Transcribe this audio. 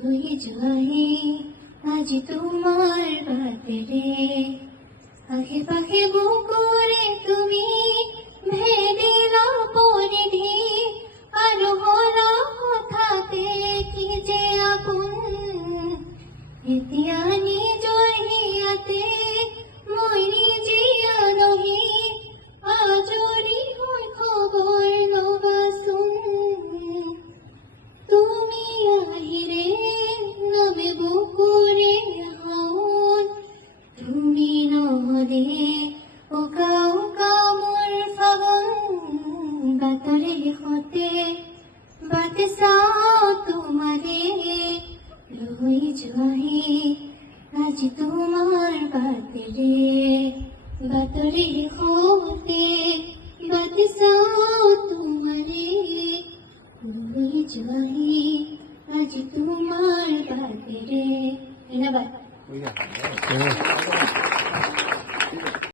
রই যাই আজ তোমার বাতেরে আখে পাখে বুকুরে তুমি ভেদিলা পরিধি আর হলা হঠাতে কি যে আপন ইতিয়ানি জহিয়াতে মইনি জিয়া নহি আজরি হই খবর নবাসুন তুমি আহিরে নবে বুকুরে হন তুমি নহলে ওকা ওকা মোর ফাগুন বাতরে হতে বাতে চাও তোমারে রই যাই আজ তোমার বাতরে বাতরে হতে বাতে চাও তোমারে রই যাই আজ তোমার বাতরে ধন্যবাদ।